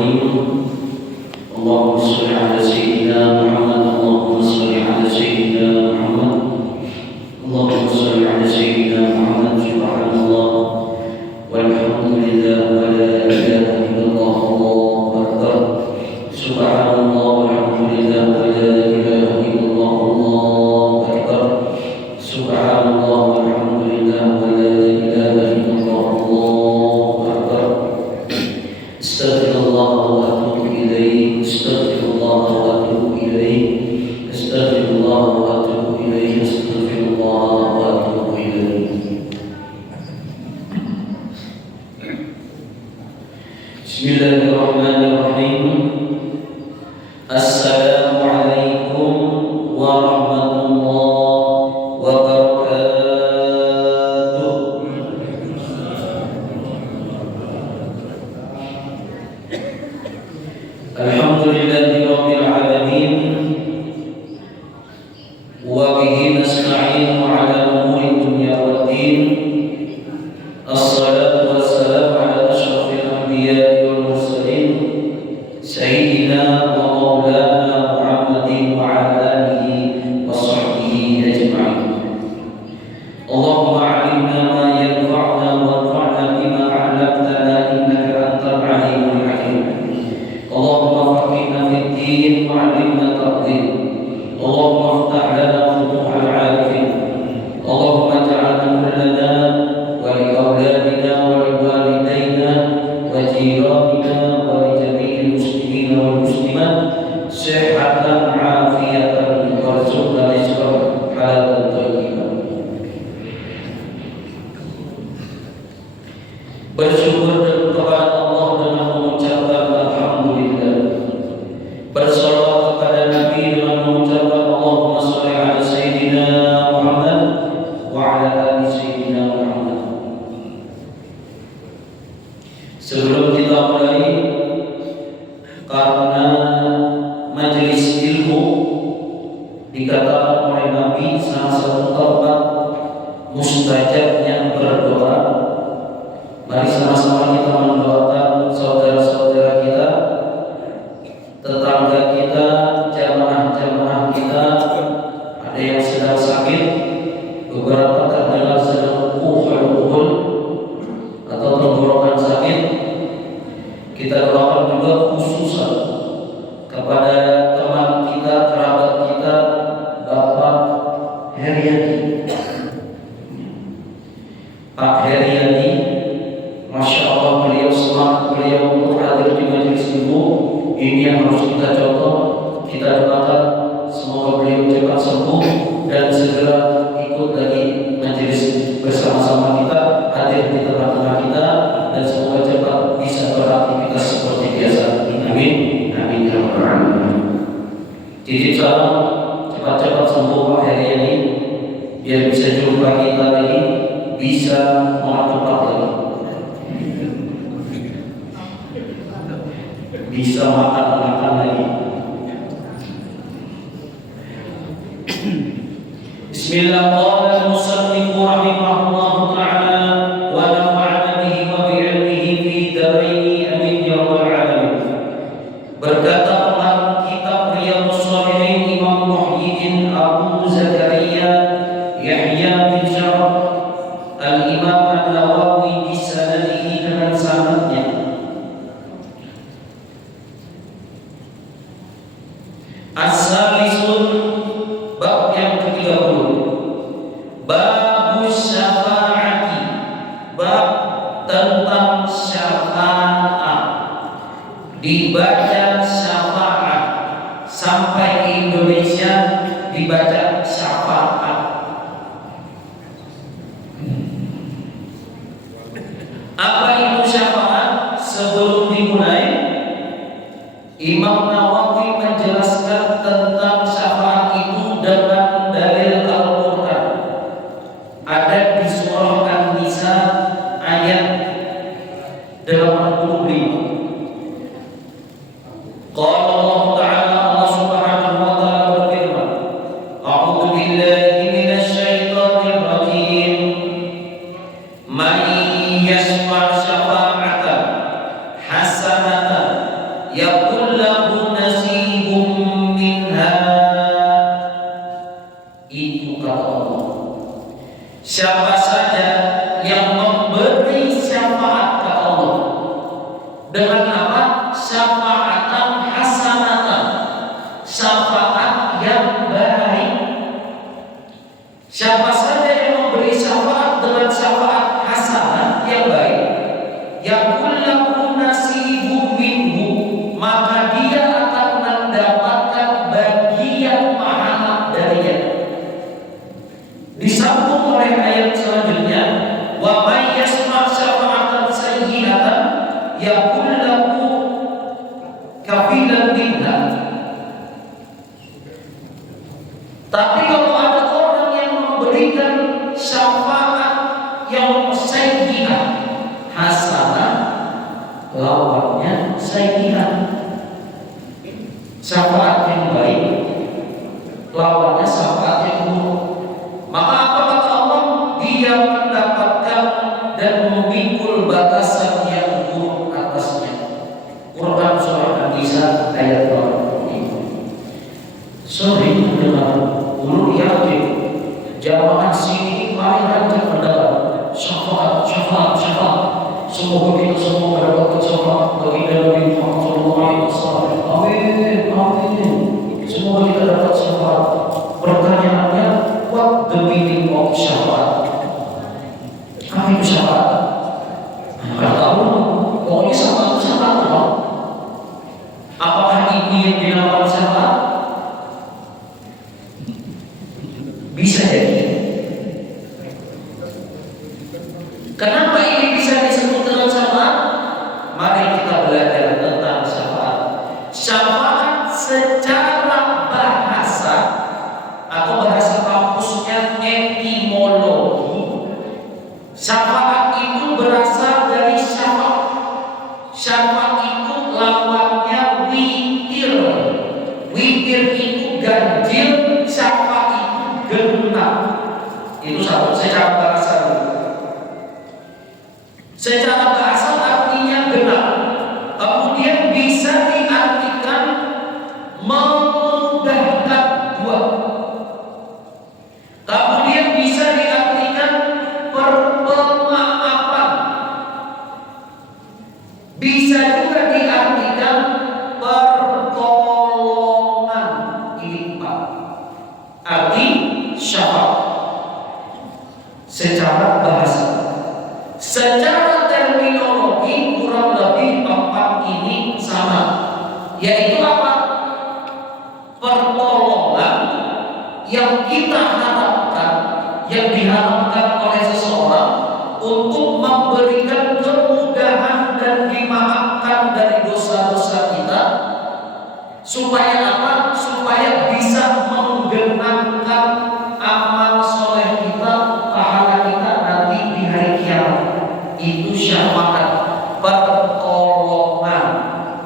Bismillahirrahmanirrahim. Allahumma shalli ala sayyidina Muhammad. Allahumma shalli ala sayyidina Muhammad. Allahumma shalli ala sayyidina Muhammad. Subhanallah walhamdulillah wa la ilaha illallah Allahu akbar. Subhanallah walhamdulillah wa la ilaha illallah Allahu akbar. Subhanallah walhamdulillah wa la ilaha illallah Allahu akbar. Astaghfirullah wa atubu ilaih. Astaghfirullah wa atubu ilaih. Astaghfirullah wa atubu ilaih. Astaghfirullah wa atubu ilaih. Bismillahirrahmanirrahim. Assalamualaikum warahmatullahi wabarakatuh. Alhamdulillahirabbil alamin wa bihi nasta'inu ala umuri dunya waddin. Assalatu wassalamu ala asyrafil anbiya'i wal mursalin sayyidina wa maulana Muhammadin wa ala alihi wa sahbihi ajma'in. Allahumma 'allimna ma yanfa'una wanfa'na bima 'allamtana innaka antal 'alimul hakim. Allahumma faqihna fid din wa 'allimna ta'dil. Allahumma iftah lana futuhal 'arifin. Allahumma ij'alna kullana wa li awladina wa li walidayna wa jiranina wa li jami'il muslimina wal muslimat sihhatan 'afiyatan warzuqna rizqan halalan thayyiban. Bersyukur kepada Allah dengan mengucapkan alhamdulillah. Bersalawat kepada Nabi dengan mengucapkan Allahumma shalli ala sayyidina Muhammad wa ala ali sayyidina Muhammad. Sebelum kita mulai, karena majelis ilmu dikatakan oleh Nabi salah satu tempat mustajabnya berdoa, mari sama-sama kita mendoakan saudara-saudara kita, tetangga kita, jamaah-jamaah kita, ada yang sedang sakit, beberapa terkena sedang uhul atau tenggorokan sakit. Kita doakan juga khususan kepada teman kita, kerabat kita, Bapak Heriani, Pak Heriani. Masya Allah, beliau semangat beliau untuk hadir di majelis ilmu ini yang harus kita contoh. Kita doakan semoga beliau cepat sembuh dan segera ikut lagi majelis bersama-sama kita, hadir di tengah-tengah kita, dan semoga cepat bisa beraktivitas seperti biasa. Amin. Amin ya rabbal alamin. Titip salam cepat-cepat sembuh Pak Heriani, biar bisa jumpa kita lagi, bisa mengatur lagi, bisa makan lagi. Bismillahirrahmanirrahim. Rahimahullahu ta'ala wa nafa'ana bihi wa bi'ilmihi fi daraini amin ya rabbal alamin. Berkata pengarang kitab Riyadhus Shalihin Imam Muhyiddin Abu Zakaria Yahya bin Syaraf Al-Imam An-Nawawi di sanadihi dengan sanadnya. As-salisun, bab yang ke-30. Babus syafaati, bab tentang syafaat. Dibaca syafaat, sampai ke Indonesia dibaca syafaat. Apa itu syafaat? Sebelum dimulai, Imam Nawawi menjelaskan tentang syafaat itu dengan dalil Al-Quran. Ada di surah An-Nisa ayat 85. Qala Allah Ta'ala, Allah Subhanahu wa Ta'ala berfirman, A'udzu billahi minasy syaithanir rajim. Man yashfa' syafa'atan hasanatan yakul lahu nasibum minha. Itu kata Allah. Siapa saja yang memberi syafaat kata Allah dengan apa? Syafa'atan hasanatan, syafaat yang baik. Siapa saja yang memberi syafaat dengan syafaat hasanah yang baik, yakul lahu nasibum minhu, maka dia akan mendapatkan bagian pahala darinya. Disambung oleh ayat selanjutnya, wa may yasma' syafa'atan sayyi'atan yakul lahu kafilan minha. Tapi kalau ada orang yang memberikan syafaat yang sayyi'ah, hasanah, lawannya sayyi'ah. Syafaat yang baik, lawannya syafaat yang buruk. Maka apa kata Allah? Dia mendapatkan dan memikul batasan yang buruk atasnya. Quran surah An-Nisa ayat 25. Sering mendengar ulul yakin jamaah sini mari rancang mendapat syafaat. Semoga kita semua mendapatkan syafaat bagi Nabi Muhammad SAW. Amin. Semoga kita dapat syafaat. Pertanyaannya, what the meaning of syafaat? Apa itu syafaat? Nggak tahu. Pokoknya syafaat apa? Apakah ini yang dinamakan syafaat? Bisa jadi. Kenapa ini bisa disebut dengan syafaat? Mari kita belajar tentang syafaat. Syafaat secara bahasa atau bahasa kampusnya etimologi, syafaat itu berasal dari syafa'. Syafa' itu lawannya witir. Witir itu ganjil, syafa' itu genap. Itu satu secara bahasa. Secara bahasa artinya genap. Kemudian bisa diartikan memudahkan buat. Kemudian bisa diartikan pemaafan. Bisa juga diartikan pertolongan. Ini Pak. Arti syafaat secara bahasa. Secara terminologi kurang lebih empat ini sama. Yaitu apa? Pertolongan yang kita harapkan, yang diharapkan oleh seseorang untuk memberikan kemudahan dan dimaafkan dari dosa-dosa kita, supaya apa? Supaya bisa menggenapkan amal soleh kita, pahala kita nanti di hari kiamat. Itu syafaat, pertolongan.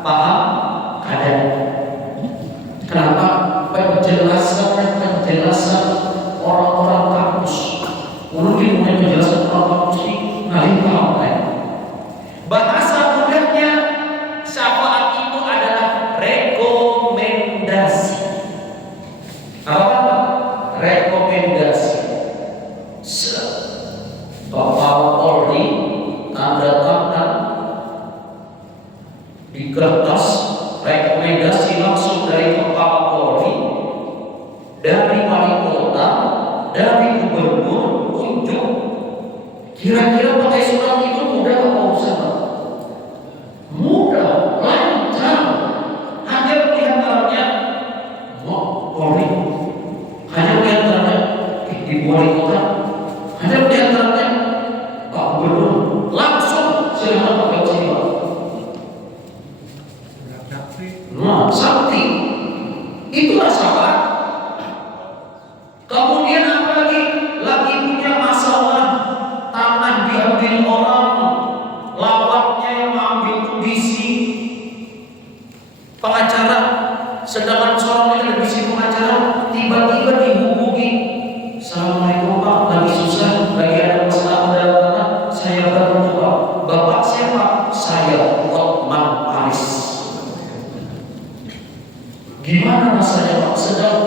Paham? Ada. Kenapa? Penjelasan orang-orang kampus. Mungkin menjelaskan orang kampus ini ngalih paham kan? Bahasa mudahnya syafaat itu adalah rekomendasi. Apa? Rekomendasi. Bapak Polri tanda tangan di kertas rekomendasi langsung dari Bapak Polri, dari wali kota, dari gubernur, unjuk. Kira-kira pakai surat itu mudah apa usah? Mudah, lancar. Hanya melihat caranya, Polri. Hanya melihat caranya di wali kota. Hanya melihat caranya Pak Gubernur. Langsung silahkan pakai sini Pak. Nah, sakti. Itulah syafaat. Kemudian apa lagi? Lagi punya masalah, tanah diambil orang, lawannya yang mengambil kondisi pengacara, sedangkan seorang ini lebih sibuk pengacara, tiba-tiba dihubungi, Assalamualaikum Pak, lagi susah, lagi ada masalah pada tanah, saya bantu Pak. Bapak siapa? Saya Hotman Paris. Gimana rasanya Pak? Sedang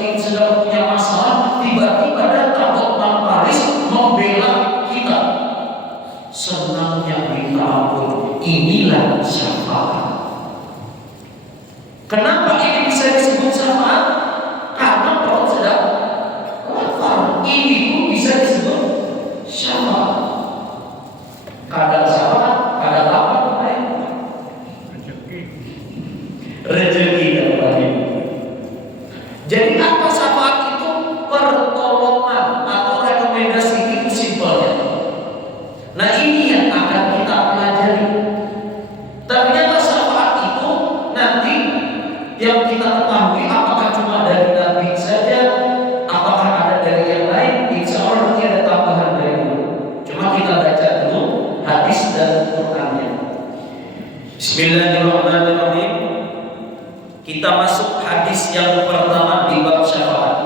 punya masalah, tiba-tiba datang Hotman Paris membela kita. Senangnya minta ampun. Inilah syafaat. Kenapa ini bisa disebut syafaat? Karena perut sedang lapar. Ini pun bisa disebut syafaat. Kadang syafaat, kadang lapar. Rezeki dapat. Jadi apa syafaat itu? Pertolongan atau rekomendasi, itu simpelnya. Nah ini yang akan kita pelajari. Ternyata syafaat itu nanti yang kita ketahui apakah cuma dari Nabi saja, apakah ada dari yang lain? Insya Allah nanti ada tambahan dari dulu. Cuma kita baca dulu hadis dan Qurannya. Bismillahirrahmanirrahim. Kita masuk hadis yang pertama di bab syafaat.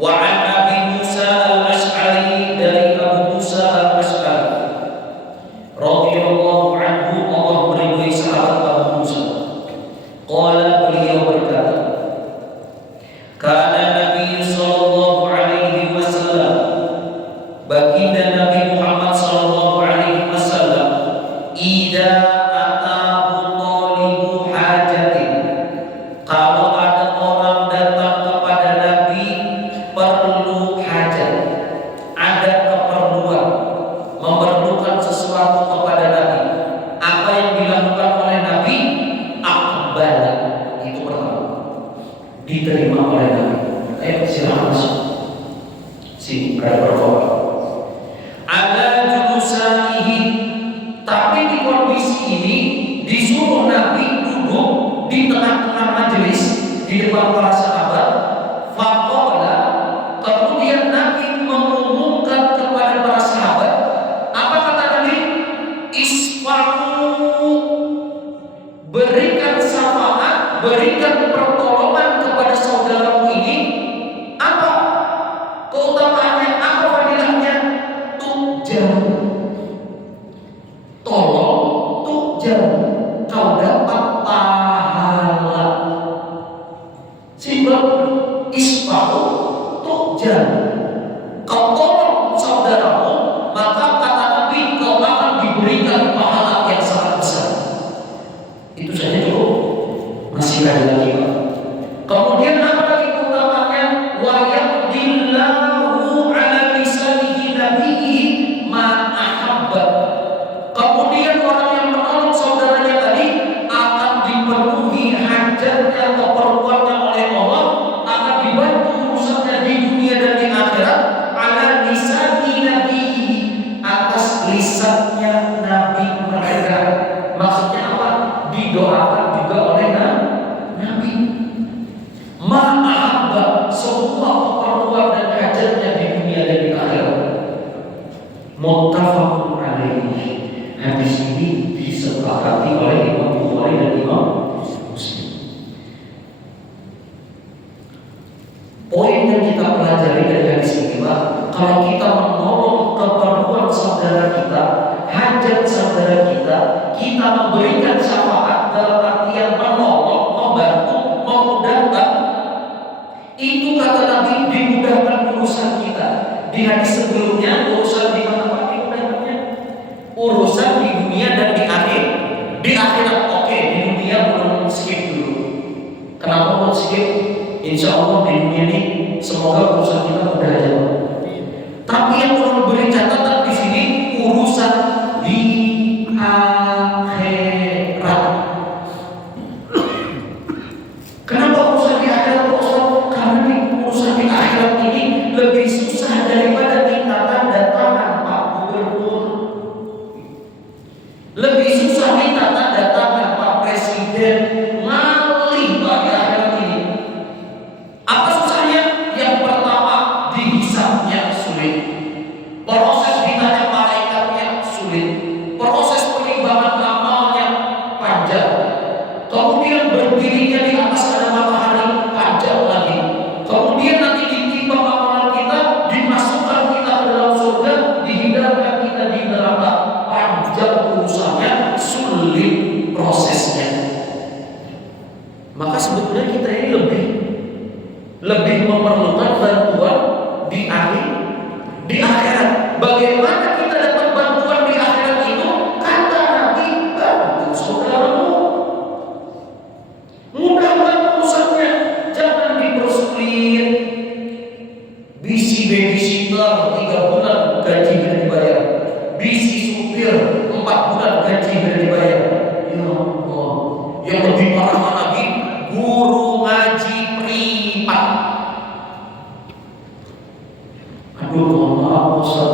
Wa an Abi Musa al-Asy'ari, dari Abu Musa al-Asy'ari radhiyallahu anhu, Allah meridhai sahabat Abu Musa. Qala, beliau berkata, kana Nabi sallallahu alaihi wasallam, baginda Nabi Muhammad sallallahu alaihi wasallam, idza atahu talibu hajatin, kalau ada orang datang kepada Nabi perlu hajat, ada keperluan, memerlukan sesuatu kepada Nabi, apa yang dilakukan oleh Nabi? Aqbala, itu pertama, diterima oleh Nabi. Ayo silakan masuk. Sini ada berapa? Ala julusaihi, tapi di kondisi ini disuruh Nabi duduk di tengah-tengah majelis di depan para sahabat. Faqala, kemudian Nabi mengumumkan kepada para sahabat, apa kata Nabi? Isfa'u, berikan syafaat, berikan pertolongan kepada saudaramu ini. Apa keutamaannya? Apa fadilahnya? Tujar, tolong, tujar, kau dapat pahala. Simpel. Isfa'u tujar, kau tolong saudaramu, maka kata Nabi kau akan diberikan pahala yang sangat besar. Itu saja cukup, masih ada lagi Pak. Kemudian apa lagi keutamaannya? Wa yaqdillahu ala lisanihi nabiyhi ma ahabba. Kemudian orang yang menolong saudaranya tadi akan dipenuhi hajatnya, keperluannya oleh Allah, akan dibantu urusannya di dunia dan di akhirat. Ala lisani nabiyhi, atas lisannya Nabi mereka. Maksudnya apa? Didoakan juga oleh Nabi. Ma'ahabba, semua keperluan dan hajatnya di dunia dan di akhirat. Muttafaqun alaihi. Hadis ini disepakati oleh Imam Bukhari dan Imam Muslim. Poin yang kita pelajari dari hadis ini Pak, kalau kita menolong keperluan saudara kita, hajat saudara kita, kita memberikan syafaat dalam artian menolong, membantu, memudahkan, itu kata Nabi dimudahkan urusan kita. Di hadis sebelumnya urusan di mana Pak dimudahkannya? Urusan di dunia dan di akhir. Di akhirat oke, di dunia belum, skip dulu. Kenapa belum skip? Insya Allah di dunia ini semoga urusan kita mudah aja. Tapi yang perlu beri catatan di sini urusan di akhirat. Kenapa urusan di akhirat Ustaz? Karena urusan di akhirat ini lebih susah daripada minta tanda tangan Pak Gubernur. Lebih susah minta tanda tangan Pak Presiden. Malih Pak di akhirat ini. Apa susahnya? Yang pertama, dihisabnya sulit. Proses ditanya malaikatnya sulit. Proses penimbangan amalnya panjang. Kemudian berdirinya di atas ada matahari panjang lagi. Kemudian nanti ditimbang amalan kita, dimasukkan kita ke dalam surga, dihindarkan kita di neraka. Panjang urusannya, sulit prosesnya. Maka sebetulnya kita ini lebih lebih memerlukan bantuan di akhirat. Bagaimana kita dapat bantuan di akhirat itu? Kata Nabi, bantu saudaramu. Mudah urusannya, jangan dipersulit. Bisi babysitter 3 bulan gaji tidak dibayar, bisi supir 4 bulan gaji tidak dibayar. Ya Allah, yang lebih parah lagi, guru ngaji privat. Aduh, mohon maaf Ustaz,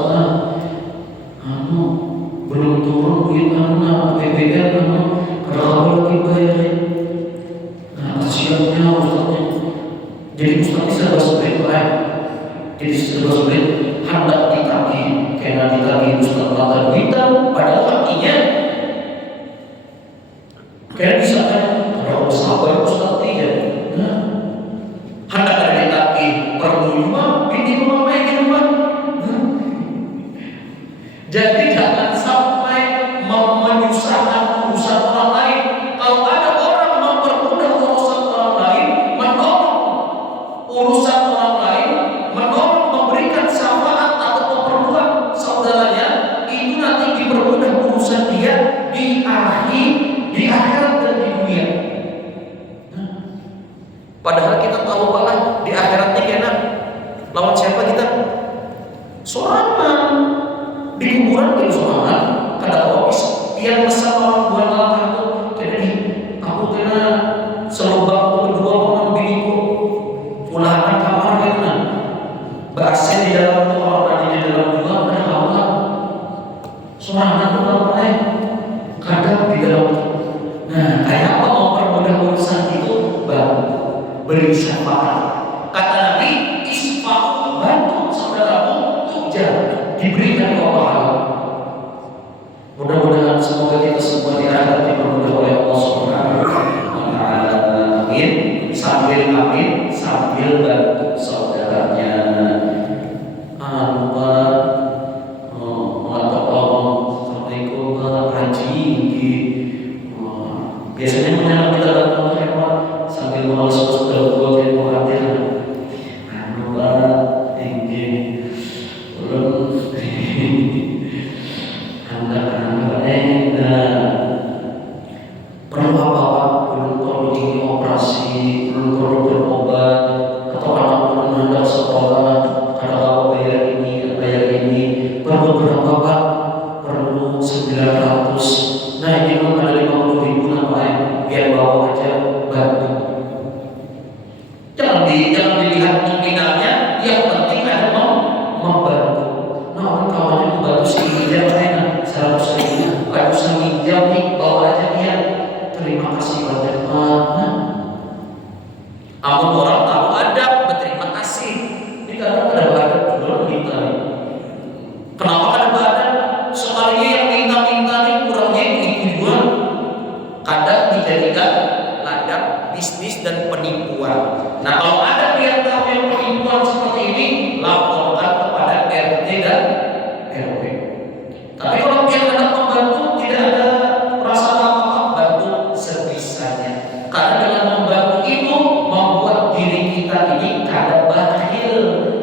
belum turun duit BBM, kalau lagi bayarin. Kasihannya Ustaznya. Jadi Ustaz serba sulit lah. Jadi serba sulit, hendak ditagih, kena ditagih Ustaz mata duitan, padahal artinya kayak bisa kan, kalau sabar Ustaz tidak. Hendak ada ditagih, perlu rumah, ini rumah main di rumah. Jadi jangan sampai menyusahkan urusan orang lain. Kalau ada orang mempermudah urusan orang lain, menolong urusan orang lain, menolong memberikan syafaat atau keperluan saudaranya, itu nanti dipermudah urusan dia di akhirat dan di dunia. Padahal kita tahu malah di akhiratnya enak. Lawan siapa kita? Sorangan. Di kuburan kita sorangan. Kada habis. Yang besar orang buat langkah itu. Jadi aku kena selubang kedua orang biniku. Ulahan kamar kena. Berasnya di dalam kamar mandinya di dalam juga ada kamar. Sorangan itu kamar lain. Kadang di dalam. Nah, kayak apa mempermudah urusan itu? Beri syafaat. Kata Nabi, isfa'u, bantu saudaramu, tujar, diberikan kau pahala. Mudah-mudahan semoga kita semua di akhirat dipermudah oleh Allah Subhanahu wa Ta'ala. Amin. Sambil bantu saudaranya. Assalamualaikum biasanya mengenal kita datang lewat sambil mengurus saudara dan menghadir. Perlu apa-apa, belum perlu ingin operasi, belum perlu berobat, atau anak belum hendak sekolah, ada apa bayar ini, perlu berapa Pak? Perlu 900. Nah ini belum ada 50.000 namanya, biar bawa aja bantu. Jangan dilihat nominalnya, yang penting ada membantu. Nah kawannya membantu seminjam enak, 100.000, kalau seminjam nih bawa aja dia. Terima kasih banyak Pak. Amun orang tahu adab, berterima kasih. Ini kadang ada adab juga minta nih. Kenapa ada adab? Sekalinya yang minta-minta nih kurangnya itu juga. Kadang dijadikan ladang bisnis dan penipuan. Nah kalau ada yang tahu yang penipuan seperti ini, laporkan kepada RT dan RW. Tapi kalau yang hendak membantu tidak ada perasaan apa-apa, bantu sebisanya. Karena dengan membantu itu membuat diri kita ini kada bakhil,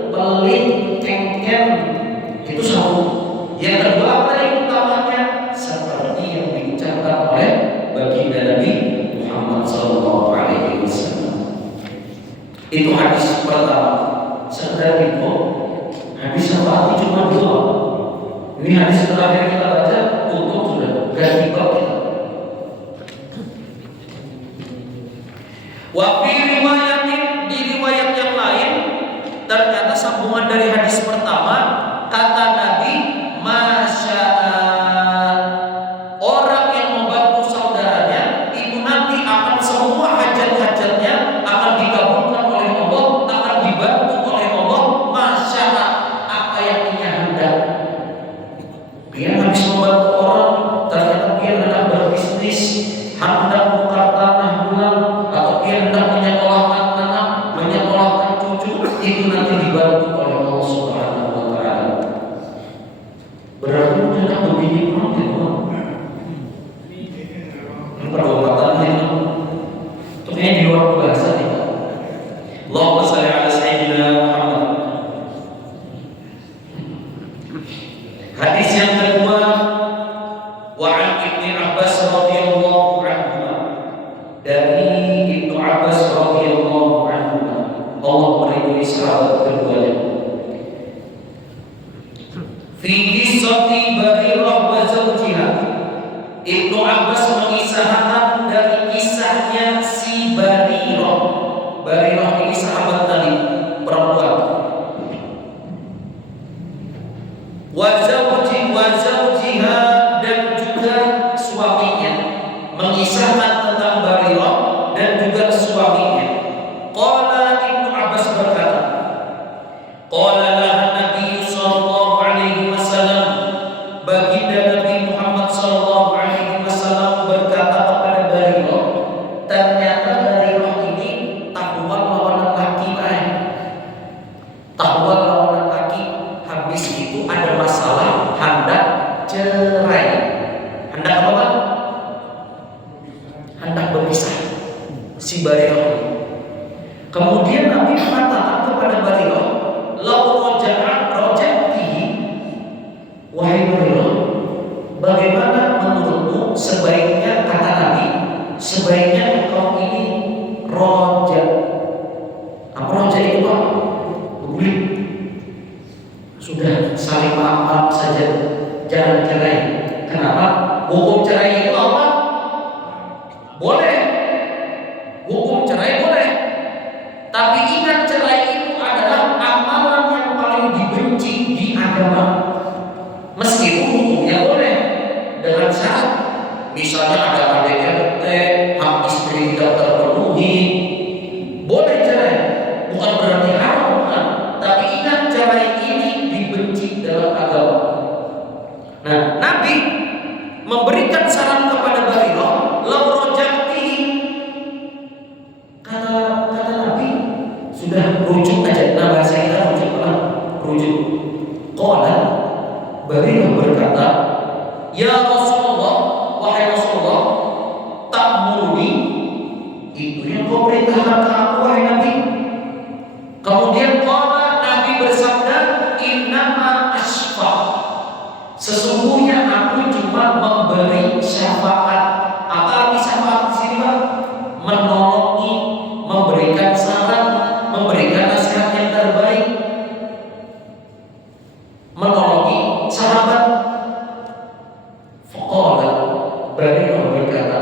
pelit, kengken. Itu satu. Yang kedua apa yang utamanya? Seperti yang diucapkan oleh baginda Nabi Muhammad SAW. Itu hadis pertama. Sekedar itu hadis syafaat cuma 2. Ini hadis terakhir kita baca tutup sudah, ganti bab kita. Wa fi riwayatin, di riwayat yang lain ternyata sambungan dari hadis pertama, kata Nabi, masya'a, orang yang membantu saudaranya itu nanti akan semua hajat-hajatnya akan dikabulkan oleh Allah, akan dibantu oleh Allah. Masya'a, apa yang dia hendak. Dia habis membantu orang, ternyata dia hendak berbisnis, hendak buka tanah bulan, atau dia hendak menyekolahkan anak, menyekolahkan cucu, itu nanti dibantu oleh Allah Subhanahu wa Ta'ala. Berarti hendak begini pun tidak. Perbuatan itu kayaknya di luar bahasa nih. Allahumma shalli ala dari Ibnu Abbas radhiyallahu anhu. Allah meridhoi sahabat keduanya. Fi qissati Barirah wa zawjiha, Ibnu Abbas mengisahkan dari kisahnya si Barirah. Barirah ini sahabat Nabi, perempuan. Wa zawjiha, dan juga suaminya, mengisahkan tentang Barirah dan juga suaminya. Qala Ibnu Abbas berkata, qala laha Nabi sallallahu alaihi wasallam, baginda Nabi Muhammad sallallahu alaihi wasallam berkata kepada Barirah. Ternyata Barirah ini takwal lawan laki lain. Takwal lawan laki, habis itu ada masalah hendak cerai. Hendak apa? Hendak berpisah si Barirah. Kemudian Nabi mengatakan kepada Barirah, "Lau roja'tihi, wahai Barirah, bagaimana menurutmu sebaiknya," kata Nabi, "sebaiknya engkau ini roja." Apa roja itu, Pak? Beguling. Sudah saling maaf saja, jangan cerai. Kenapa? Hukum cerai itu apa? Boleh. Hukum cerai boleh. Tapi ingat, cerai itu adalah amalan yang paling dibenci di agama. Meskipun hukumnya boleh dengan syarat, misalnya ada KDRT, hak istri tidak terpenuhi, boleh cerai. Bukan berarti haram, bukan. Tapi ingat, cerai ini dibenci dalam agama. Nah, Nabi memberikan saran kepada Barirah, "Lau roja'tihi." Kata Nabi, sudah rujuk aja. Nah, bahasa kita rujuk apa? Rujuk. Qala, Barirah berkata, "Ya Rasulullah, wahai Rasulullah, ta'muruni." Itu yang kau perintahkan ke aku, wahai Nabi. Kemudian qala, Nabi bersabda, "Innama asfa." Sesungguhnya aku cuma memberi syafaat. Apa arti syafaat di sini, Pak? Menolongi, memberikan saran, memberikan nasihat yang terbaik, menolongi sahabat. Faqala, Barirah berkata,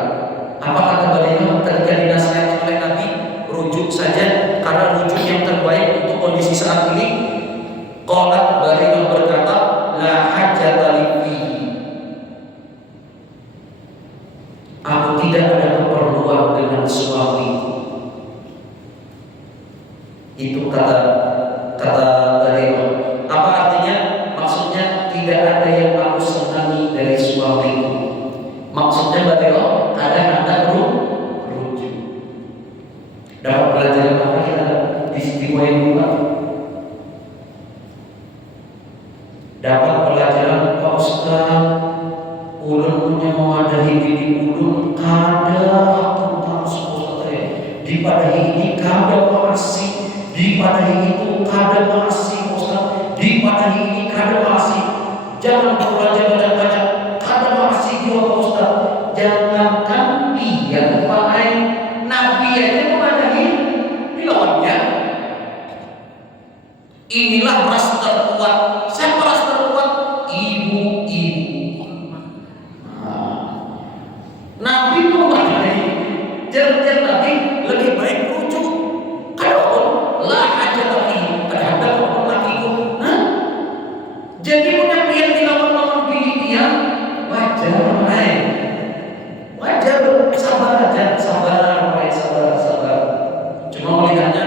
apa kata Barirah ketika dinasihati oleh Nabi? Rujuk saja, karena rujuk yang terbaik untuk kondisi saat ini. Qala, Barirah berkata, la hajata li fihi. Aku tidak ada keperluan dengan suamiku. Itu kata Barirah. Apa artinya? Maksudnya tidak ada yang aku senangi dari suamiku. Maksudnya Barirah kadang-kadang rujuk. Dapat pelajaran apa kita di poin 2? Dapat pelajaran, Pak Ustaz, ulun punya mewadahi diri ulun kada tentang Ustaz dipadahi ini kada makasih, dipadahi itu kada makasih Ustaz, dipadahi ini kada makasih. Jangan berbelanja banyak-banyak, kada makasih juga Pak Ustaz. Jangankan dia pakai Nabi aja mewadahi dilawannya. Inilah ras terkuat. Siapa ras terkuat? Ibu-ibu. Nabi mewadahi. Jangan Nabi lebih baik rujuk. Kalau lah aja tapi terhadap lakiku. Jadi punya pilihan dilawan-lawan pilih dia wajar, wajar, sabar aja, sabar. Cuma melihatnya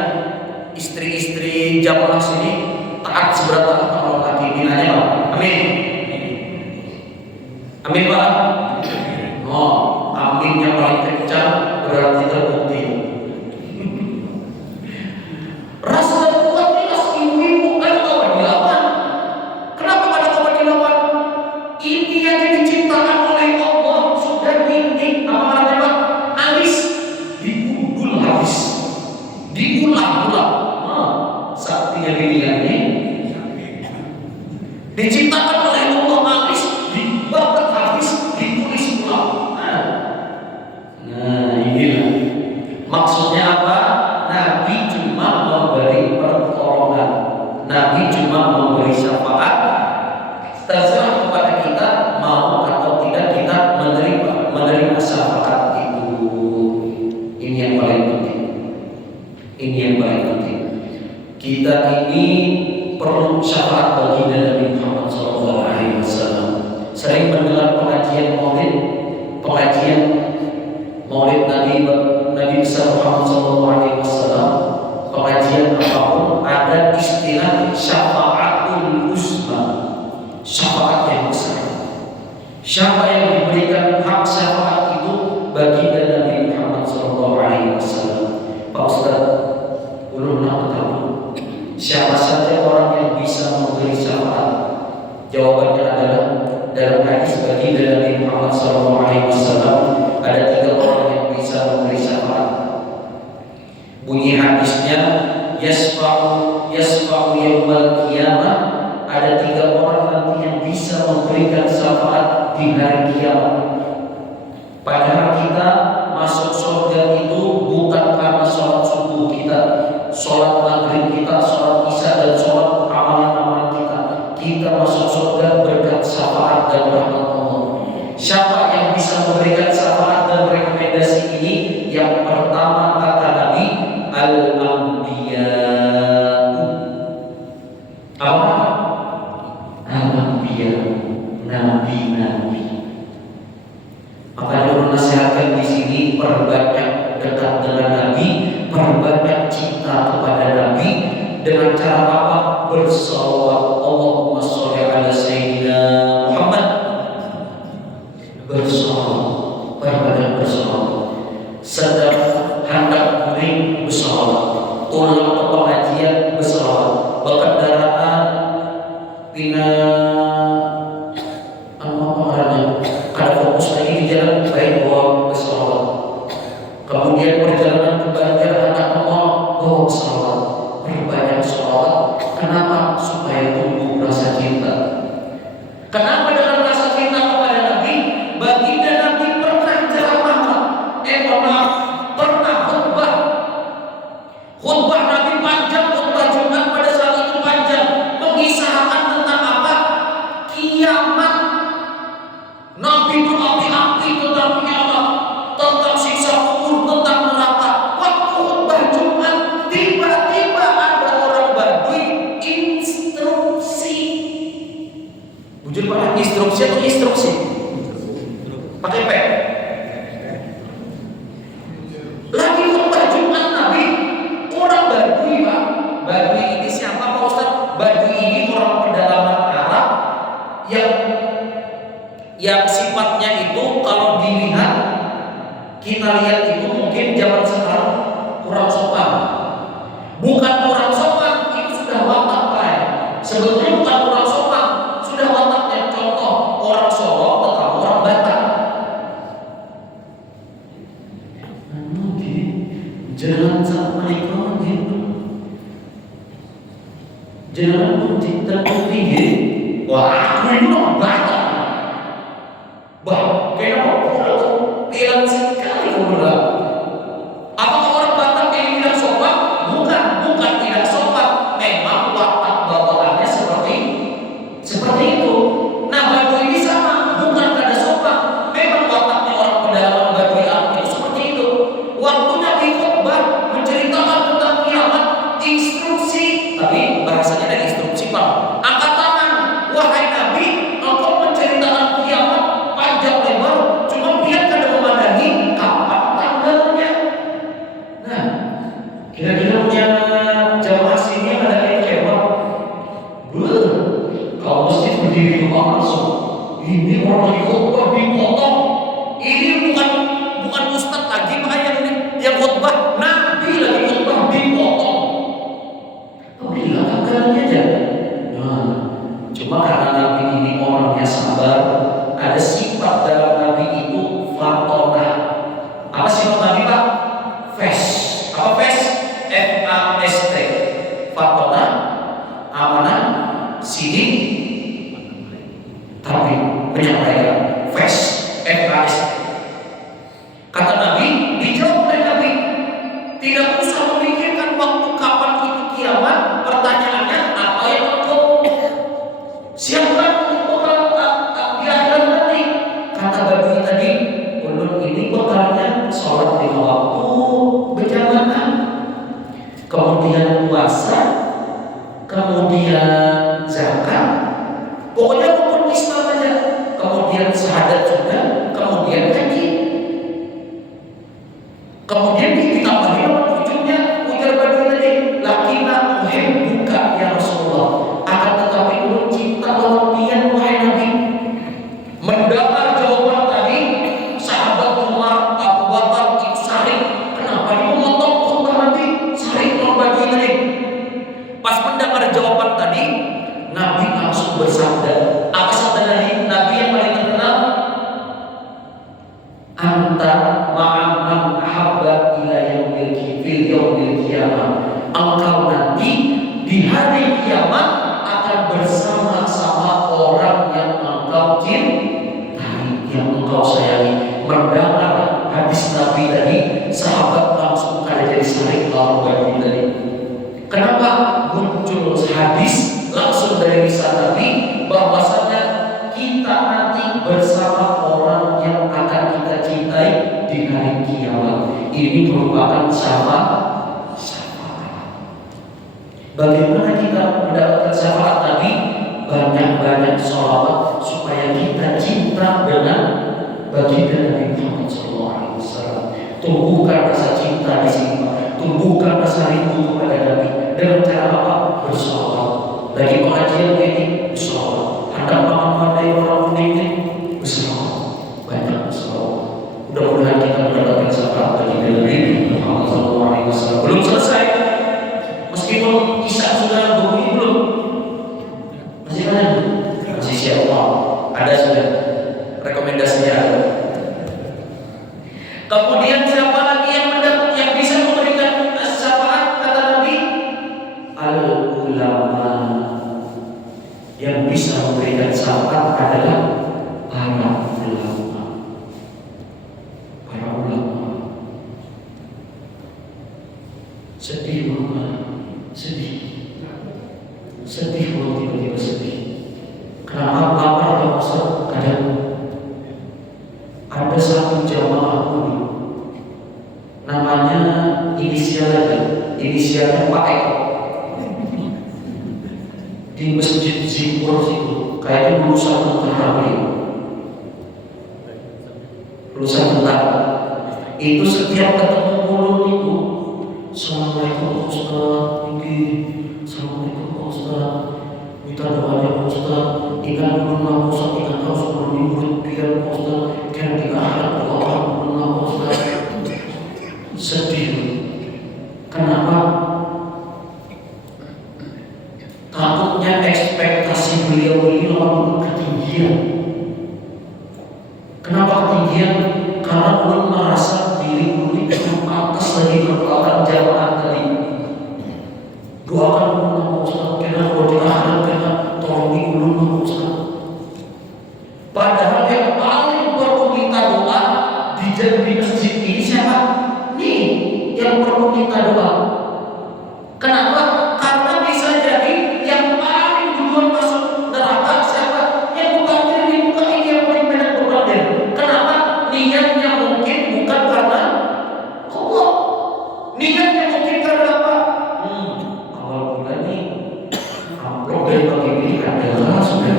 istri-istri jamaah sini taat seberapa kalau laki binanya, Pak. Amin. Amin, Pak. Oh, aminnya paling kencang berarti terbukti. Rasa kuat ini ibu-ibu kan kawan dilawan. Kenapa kada kawan dilawan? Ini yang diciptakan oleh Allah sudah dinding apa namanya, Pak? Alis dibudul habis, diulang-ulang. Saktinya dilihat ini yang paling penting. Ini yang paling penting. Kita ini perlu syafaat bagi Nabi Muhammad SAW. Sering mendengar pengajian Maulid Nabi besar Muhammad SAW. Pengajian apapun ada istilah syafaatul uzma, syafaat yang besar. Siapa yang diberikan hak syafaat itu bagi Nabi Muhammad SAW. Pak Ustaz, ulun nak tahu siapa saja orang yang bisa memberi syafaat? Jawabannya adalah dalam hadis bagi Nabi Muhammad SAW ada 3 orang yang bisa memberi syafaat. Bunyi hadisnya yasfa'u yaumal qiyamah, ada 3 orang nanti yang bisa memberikan syafaat di hari kiamat. Padahal kita masuk surga itu bukan karena sholat subuh kita, sholat maghrib kita, sholat isya dan sholat amalan-amalan kita. Kita masuk surga berkat syafaat dan rahmat Allah. Siapa yang bisa memberikan syafaat dan rekomendasi ini? Yang pertama kata Nabi, al-anbiya. Apa? Al-anbiya, nabi-nabi. Maka dulu nasihatkan di sini, perbanyak dekat dengan Nabi, perbanyak cinta kepada Nabi. Dengan cara apa? Bersalawat. Allahumma sholli ala sayyidina Muhammad. Bersalawat, perbanyak bersalawat. Sedang hendak guring bersalawat, pulang ke pengajian bersalawat, berkendaraan pindah ada fokus lagi di jalan baik bawa bersalawat. Kemudian perjalanan kembali anak Allah bawa bersalawat, perbanyak salawat. Kenapa? Supaya tumbuh rasa cinta. Kenapa dengan rasa cinta kepada Nabi? Baginda Nabi pernah ceramah, pernah khutbah. Khutbah Nabi panjang, khutbah Jumat pada saat itu panjang, mengisahkan tentang apa? Kiamat. Nabi berapi-api tentang kiamat, tentang siksa kubur, tentang neraka. Waktu khutbah Jumat, tiba-tiba ada orang Baduy instruksi. Bujur pada instruksi atau instruksi? Pakai P. Lagi khutbah Jumat Nabi, orang Baduy, Pak. Baduy ini siapa Pak Ustaz? Baduy ini orang pedalaman Arab yang sifatnya itu kalau dilihat, kita lihat itu mungkin zaman sekarang kurang sopan. Bukan kurang sopan, itu sudah watak Pak. Sebetulnya bukan kurang sopan, sudah wataknya. Contoh, orang Solo tetap orang Batak. Jangan sampai kau gitu. Jangan mencipta tinggi. Wah, aku itu orang Batak. Bah, kenapa bilang sekali kemudian? Apakah orang Batak yang tidak sopan? Bukan tidak sopan. Memang watak bawaannya seperti itu. Nah, Baduy ini sama, bukan kada sopan. Memang wataknya orang pedalaman Baduy itu seperti itu. Waktu Nabi khutbah menceritakan tentang kiamat, instruksi, tapi bahasanya dari instruksi Pak. Angkat tangan, wahai Nabi, engkau langsung bersabda. Apa sabda Nabi? Nabi yang paling terkenal, anta ma'aman ahabba ila yaumil qiyamah. Engkau nanti di hari kiamat akan bersama-sama orang yang engkau cintai, yang engkau sayangi. Mendengar hadis Nabi tadi, sahabat langsung ada jadi saling lalu tadi. Kenapa muncul hadis langsung dari lisan Nabi bahwasanya kita nanti bersama orang yang akan kita cintai di hari kiamat? Ini merupakan syafaat. Bagaimana kita mendapatkan syafaat Nabi? Banyak-banyak sholawat supaya kita cinta dengan baginda Nabi Muhammad SAW. Tumbuhkan rasa cinta di sini, tumbuhkan rasa rindu kepada Nabi dengan cara apa? Bersolawat. Lagi pengajian ini bersolawat. Hendak mengamati orang meninggal bersolawat. Banyak bersolawat. Mudah-mudahan kita mendapatkan syafaat baginda Nabi Muhammad SAW. Belum selesai. Meskipun Isya sudah berbunyi belum? Masih ada? Masih siapa? Ada sudah. Rekomendasinya ada. Kemudian siapa lagi yang bisa memberikan syafaat kata Nabi? Al-ulama. Yang bisa memberikan syafaat adalah para ulama. Para ulama. Sedih banget. Sedih kalau tiba-tiba sedih. Kenapa lapar ya Ustaz? Kadang ada satu jamaah dulu, namanya inisialnya Pak Eko, di Masjid Zimbor itu, kayaknya lulusan tentara. Itu setiap ketemu mulut itu, Assalamualaikum Ustaz, Assalamualaikum Ustaz, minta doanya Ustaz, ingat dulu Ustaz, ingat kau sebelum dimurid biar Ustaz, kan di akhirat doa dulu Ustaz. Sedih. Kenapa? Takutnya ekspektasi beliau ini lalu ketinggian. Kenapa ketinggian? Karena belum merasa diri belum pantas lagi berdoakan jamaah tadi. Doakan dulu Ustaz, kena kalau di akhirat kena tolongi dulu Ustaz. Padahal yang paling perlu minta doa di masjid ini siapa? Nih, yang perlu minta doa. Kenapa? Karena bisa jadi yang paling duluan masuk neraka siapa? Yang bukan diri, bukan ini yang paling banyak berbanding. Kenapa? Niatnya mungkin bukan karena Allah. Niatnya mungkin karena apa? Awal bulan ini amplop dari pagi ini ada sudah.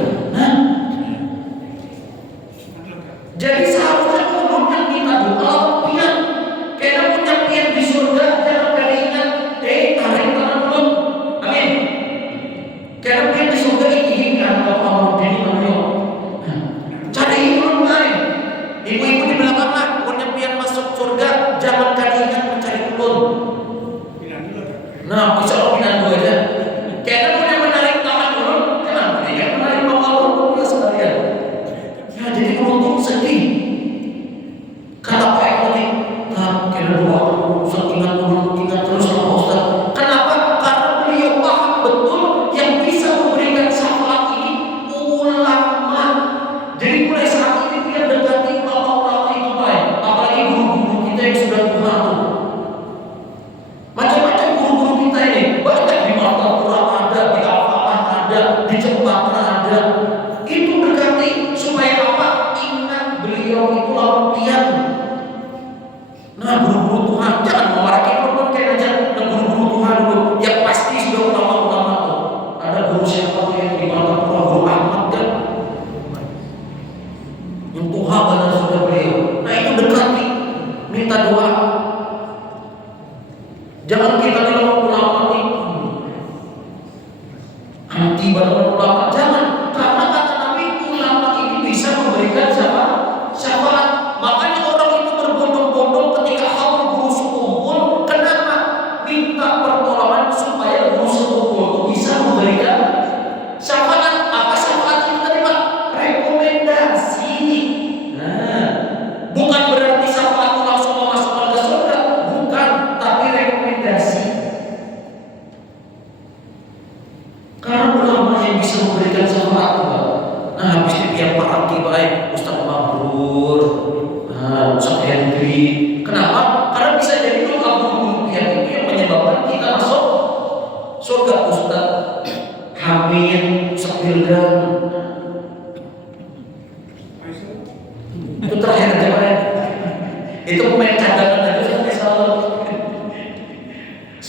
Jadi seharusnya umum yang kita doa pian, karena punya pian di surga jangan kali ingat, tarik tangan belum, amin. Karena pian di surga ini adalah kamu dini namanya. Cari belum lain, ibu-ibu di belakang lah, punya pian masuk surga jangan kali ingat mencari belum. Nah, bisa Allah pindah dua aja. Karena punya menarik tangan belum, kenapa dia menarik bawah belum sekalian. Ya jadi beruntung sedih. Kata Pak Eko tadi, kira doa Ustaz, ingat terus sama Ustaz. Kenapa? Karena beliau paham betul yang bisa memberikan syafaat ini ulama. Jadi mulai saat ini dia dekati ulama-ulama itu baik. Apalagi guru-guru kita yang sudah tua tuh. Macam-macam guru-guru kita ini banyak di Martapura ada, di Al-Fatah ada, di Cempaka ada. Itu berganti supaya apa? Ingat beliau itu lampian. Nah, guru-guru Tuhan jangan memarahi perempuan kayak aja. Nah, guru-guru Tuhan dulu yang pasti sudah ulama-ulama tuh. Ada guru siapa tuh yang di Martapura, Guru Ahmad kan? Yang Tuhan benar sudah beliau. Nah, itu dekati, minta doa. Jangan kita bilang ulama ini anti banget ulama, jangan. Karena kata Nabi ulama ini bisa memberikan syafaat. Makanya orang itu berbondong-bondong ketika haul guru sekumpul. Kenapa? Minta pertolongan supaya guru sekumpul itu bisa memberikan syafaat. Apa syafaat?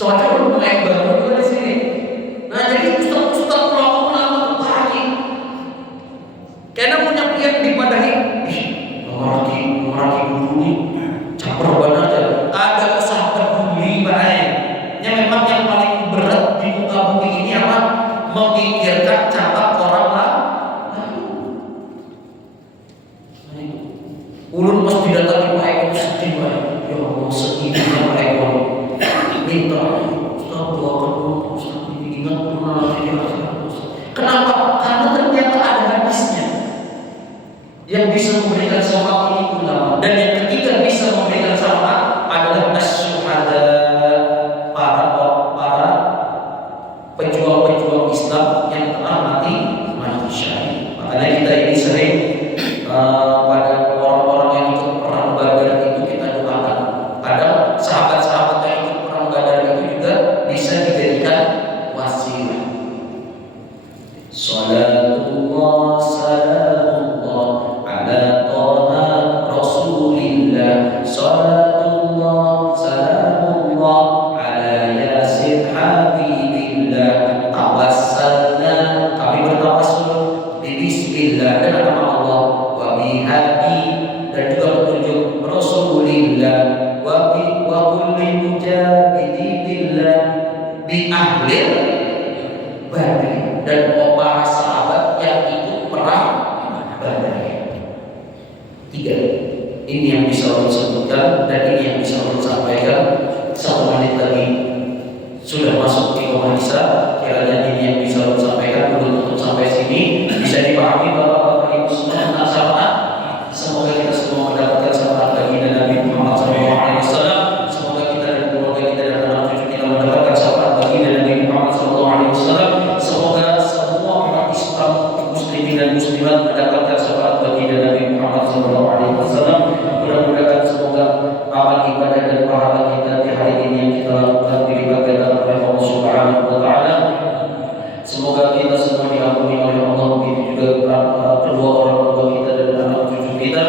Soalnya pemain baru juga di sini. Nah, jadi ustaz-ustaz ulama lagi. Karena punya pian dipadahi. Lagi dulu nih. Caper banget ya. Ada usaha peduli baik. Yang memang yang paling berat di muka bumi ini apa? Memikirkan catat orang lain. Ulun pas didatangi Pak Eko sedih banget. Ya Allah, sedihnya Pak Eko. Minta Ustaz doakan dulu Ustaz, ini ingat pernah kenapa? Karena ternyata ada hadisnya yang bisa memberikan syafaat ini ulama, dan yang ketiga bisa memberikan syafaat adalah asyhada, para pejuang-pejuang Islam yang telah mati syahid. Makanya kita ini sering pada orang-orang yang ikut perang Badar itu kita doakan. Kadang sahabat-sahabat yang ikut perang Badar itu juga bisa dijadikan wasilah. Salatullah salamullah ala toha rasulillah. Salatullah salamullah ala yasin habibillah. Tawassalna, kami bertawassul di bismillah dengan nama Allah, wa bihadi, dan juga petunjuk rasulillah, wa kulli mujahidillah, bi ahlil badri, dan para sahabat yang ikut perang Badar. 3 ini yang bisa Allah sebutkan, dan ini yang bisa Allah sampaikan. 1 menit lagi sudah masuk di Isya. Kiranya ini yang bisa Allah sampaikan. Belum tutup sampai sini. Bisa dipahami Bapak-bapak Ibu semua tentang syafaat. Semoga kita semua mendapatkan syafaat baginda Nabi Muhammad SAW. Semoga kita dan keluarga kita dan anak cucu kita mendapatkan syafaat baginda Nabi Muhammad SAW. Semoga semua umat Islam, muslimin dan muslimat mendapatkan syafaat baginda Nabi Muhammad SAW. Mudah-mudahan semoga amal ibadah dan pahala kita di hari ini yang kita lakukan dilibatkan oleh Allah Subhanahu wa Ta'ala. Semoga kita semua diampuni oleh Allah, begitu juga kedua orang tua kita dan anak cucu kita.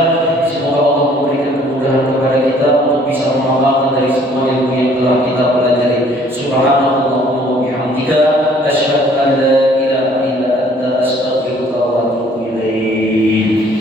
Semoga Allah memberikan kemudahan kepada kita untuk bisa mengamalkan dari semua ilmu yang telah kita pelajari. Subhanallahumma wa bihamdika, asyhadu an la ilaha illa anta, astaghfiruka wa atubu ilaik.